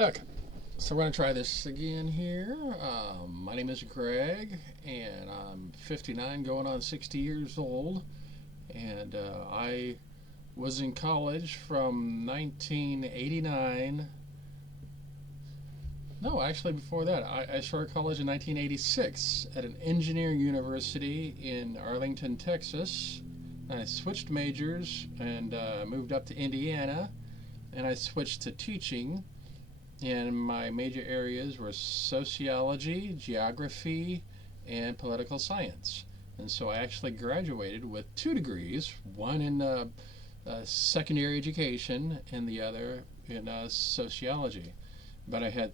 Okay, so we're gonna try this again here. My name is Greg, and I'm 59, going on 60 years old. And I was in college from 1989. No, actually, before that, I started college in 1986 at an engineering university in Arlington, Texas. And I switched majors and moved up to Indiana, and I switched to teaching. And my major areas were sociology, geography, and political science. And so I actually graduated with two degrees, one in secondary education and the other in sociology. But I had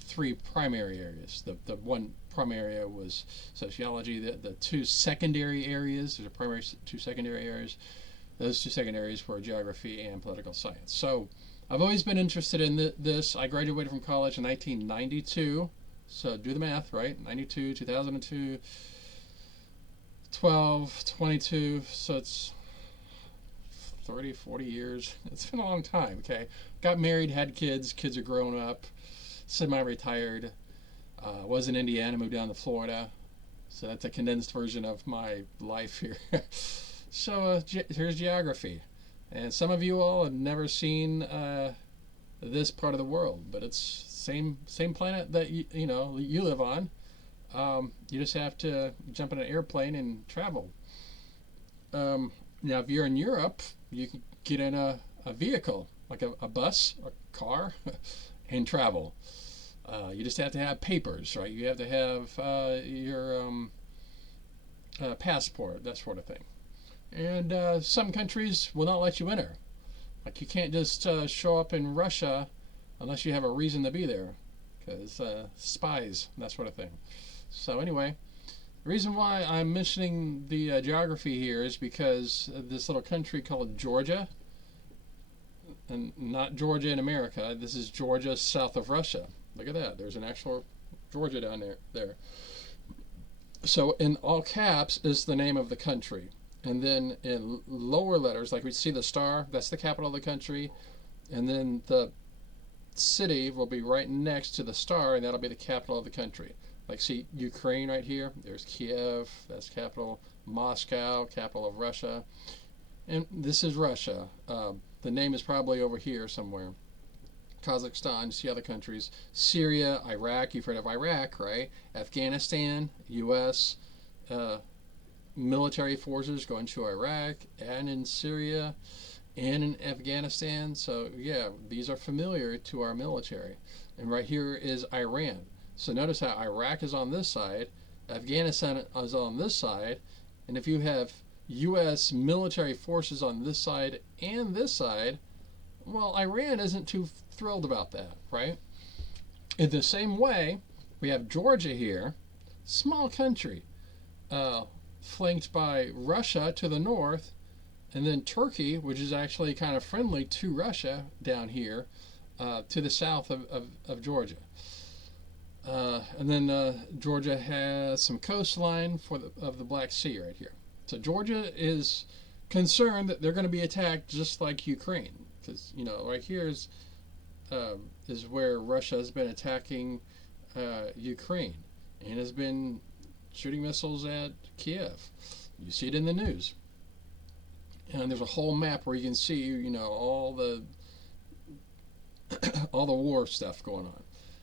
three primary areas. The one primary area was sociology. The two secondary areas, there's a primary, two secondary areas. Those two secondaries were geography and political science. So I've always been interested in this. I graduated from college in 1992. So do the math, right? 92, 2002, 12, 22. So it's 30, 40 years. It's been a long time, okay? Got married, had kids. Kids are grown up, semi-retired. Was in Indiana, moved down to Florida. So that's a condensed version of my life here. So here's geography. And some of you all have never seen this part of the world, but it's same planet that you live on. You just have to jump in an airplane and travel. Now, if you're in Europe, you can get in a vehicle, like a bus or car, and travel. You just have to have papers, right? You have to have your passport, that sort of thing. And some countries will not let you enter. Like you can't just show up in Russia unless you have a reason to be there, because spies, that sort of thing. So anyway, the reason why I'm mentioning the geography here is because this little country called Georgia, and not Georgia in America. This is Georgia south of Russia. Look at that. There's an actual Georgia down there. So in all caps is the name of the country. And then in lower letters, like we see the star, that's the capital of the country. And then the city will be right next to the star, and that'll be the capital of the country. Like, see Ukraine right here? There's Kiev, that's capital. Moscow, capital of Russia. And this is Russia. The name is probably over here somewhere. Kazakhstan, see other countries. Syria, Iraq, you've heard of Iraq, right? Afghanistan, U.S., military forces going to Iraq and in Syria and in Afghanistan. So yeah, these are familiar to our military. And right here is Iran. So notice how Iraq is on this side, Afghanistan is on this side, and if you have U.S. military forces on this side and this side, well, Iran isn't too thrilled about that, right? In the same way, we have Georgia here, small country, flanked by Russia to the north, and then Turkey, which is actually kind of friendly to Russia down here, to the south of Georgia. And then Georgia has some coastline of the Black Sea right here. So Georgia is concerned that they're going to be attacked just like Ukraine, because right here is where Russia has been attacking Ukraine and has been shooting missiles at Kiev. You see it in the news. And there's a whole map where you can see, all the all the war stuff going on.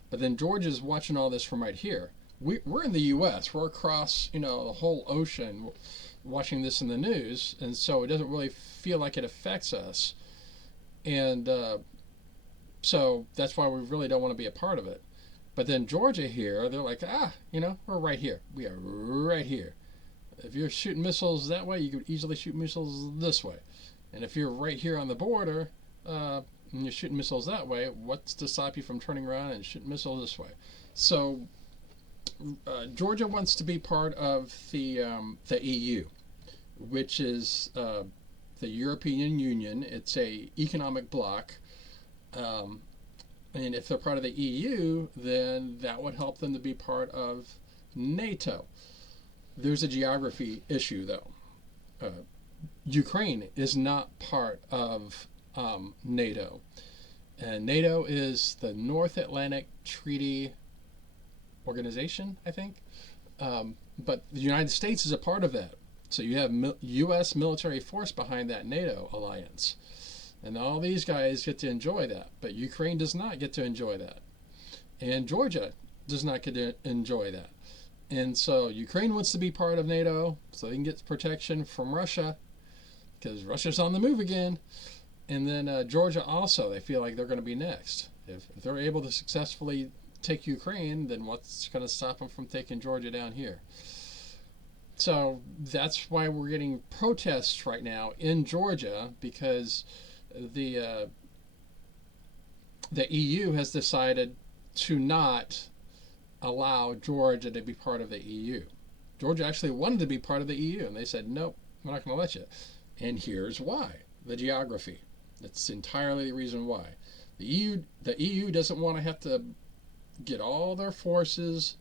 But then Georgia's watching all this from right here. We're in the U.S. We're across, the whole ocean watching this in the news. And so it doesn't really feel like it affects us. And so that's why we really don't want to be a part of it. But then Georgia here, they're like, we're right here. We are right here. If you're shooting missiles that way, you could easily shoot missiles this way. And if you're right here on the border and you're shooting missiles that way, what's to stop you from turning around and shooting missiles this way? So Georgia wants to be part of the EU, which is the European Union. It's a economic bloc. And if they're part of the EU, then that would help them to be part of NATO. There's a geography issue, though. Ukraine is not part of NATO. And NATO is the North Atlantic Treaty Organization, I think. But the United States is a part of that. So you have U.S. military force behind that NATO alliance. And all these guys get to enjoy that. But Ukraine does not get to enjoy that. And Georgia does not get to enjoy that. And so Ukraine wants to be part of NATO so they can get protection from Russia because Russia's on the move again. And then Georgia also, they feel like they're going to be next. If they're able to successfully take Ukraine, then what's going to stop them from taking Georgia down here? So that's why we're getting protests right now in Georgia because the EU has decided to not allow Georgia to be part of the EU. Georgia actually wanted to be part of the EU, and they said, nope, we're not going to let you. And here's why. The geography. That's entirely the reason why. The EU doesn't want to have to get all their forces.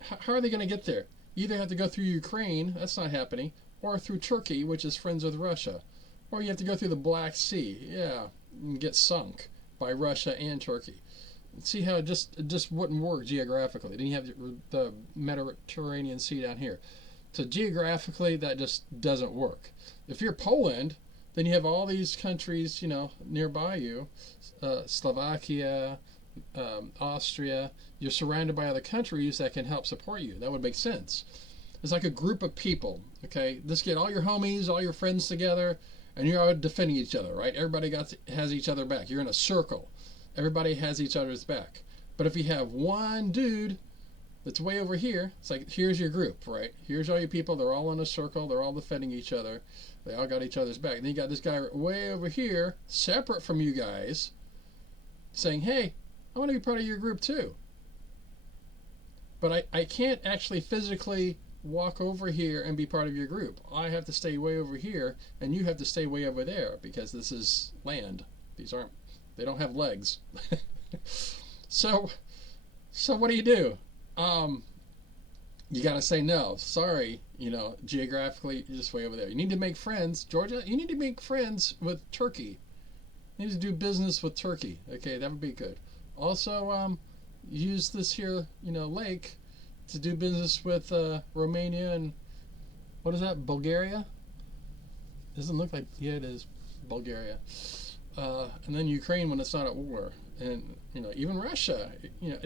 How are they going to get there? You either have to go through Ukraine, that's not happening, or through Turkey, which is friends with Russia. Or you have to go through the Black Sea, and get sunk by Russia and Turkey. See how it just wouldn't work geographically. Then you have the Mediterranean Sea down here. So geographically, that just doesn't work. If you're Poland, then you have all these countries, nearby you, Slovakia, Austria. You're surrounded by other countries that can help support you. That would make sense. It's like a group of people. Okay, let's get all your homies, all your friends together, and you're all defending each other, right? Everybody has each other back. You're in a circle. Everybody has each other's back. But if you have one dude that's way over here, it's like, here's your group, right? Here's all your people. They're all in a circle. They're all defending each other. They all got each other's back. And then you got this guy way over here, separate from you guys, saying, hey, I want to be part of your group too. But I can't actually physically walk over here and be part of your group. I have to stay way over here, and you have to stay way over there because this is land. They don't have legs. So what do? You got to say no. Sorry, geographically, you're just way over there. You need to make friends, Georgia. You need to make friends with Turkey. You need to do business with Turkey. Okay, that would be good. Also, use this here, lake to do business with Romania and what is that? Bulgaria? Doesn't look like. Yeah, it is Bulgaria. And then Ukraine when it's not at war, and even Russia.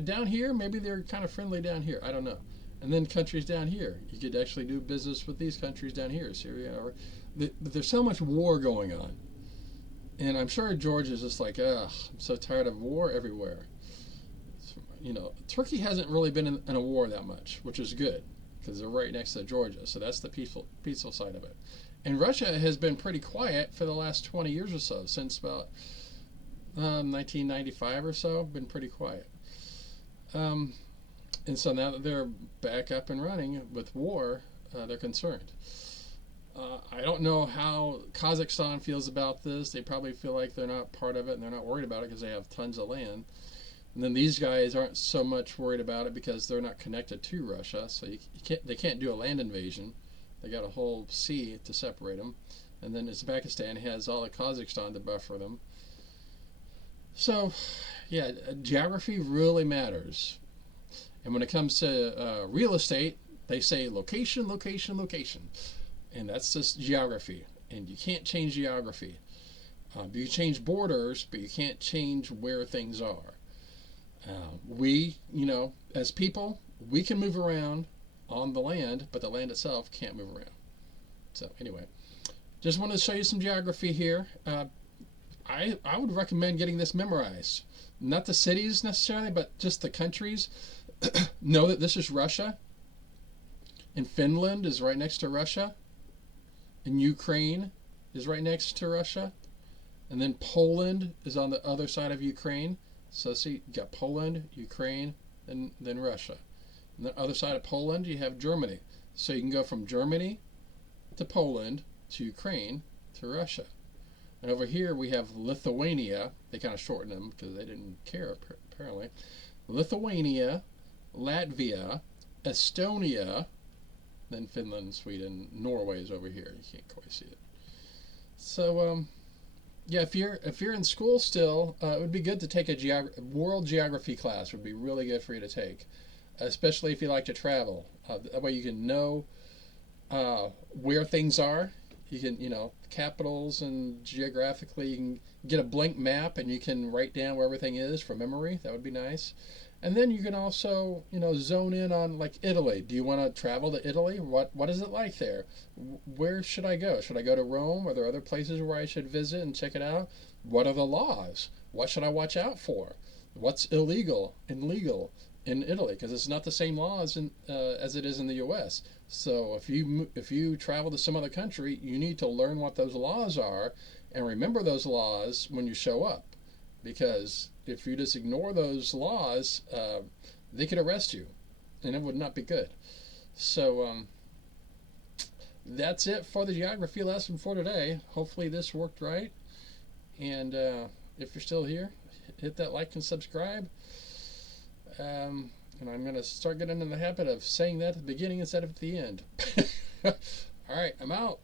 Down here, maybe they're kind of friendly down here. I don't know. And then countries down here, you could actually do business with these countries down here, Syria. But there's so much war going on, and I'm sure Georgia's just like, ugh, I'm so tired of war everywhere. Turkey hasn't really been in a war that much, which is good because they're right next to Georgia, so that's the peaceful side of it. And Russia has been pretty quiet for the last 20 years or so, since about 1995 or so, been pretty quiet. And so now that they're back up and running with war, they're concerned. I don't know how Kazakhstan feels about this. They probably feel like they're not part of it and they're not worried about it because they have tons of land. And then these guys aren't so much worried about it because they're not connected to Russia, so they can't do a land invasion. They got a whole sea to separate them. And then Uzbekistan has all of Kazakhstan to buffer them. So, yeah, geography really matters. And when it comes to real estate, they say location, location, location. And that's just geography. And you can't change geography. You can change borders, but you can't change where things are. We, as people, we can move around on the land, but the land itself can't move around. So anyway, just wanted to show you some geography here. I would recommend getting this memorized. Not the cities necessarily, but just the countries. Know that this is Russia. And Finland is right next to Russia. And Ukraine is right next to Russia. And then Poland is on the other side of Ukraine. So see, you got Poland, Ukraine, and then Russia. On the other side of Poland, you have Germany. So you can go from Germany to Poland to Ukraine to Russia. And over here we have Lithuania. They kind of shortened them because they didn't care, apparently. Lithuania, Latvia, Estonia, then Finland, Sweden, Norway is over here. You can't quite see it. So, Yeah, if you're in school still, it would be good to take a world geography class. Would be really good for you to take, especially if you like to travel. That way you can know where things are. You can, capitals, and geographically, you can get a blank map and you can write down where everything is from memory. That would be nice. And then you can also, zone in on like Italy. Do you want to travel to Italy? What is it like there? Where should I go? Should I go to Rome? Are there other places where I should visit and check it out? What are the laws? What should I watch out for? What's illegal and legal in Italy? Because it's not the same laws as it is in the U.S. So if you travel to some other country, you need to learn what those laws are and remember those laws when you show up, because if you just ignore those laws, they could arrest you, and it would not be good. So that's it for the geography lesson for today. Hopefully this worked right, and if you're still here, hit that like and subscribe. And I'm going to start getting in the habit of saying that at the beginning instead of at the end. All right, I'm out.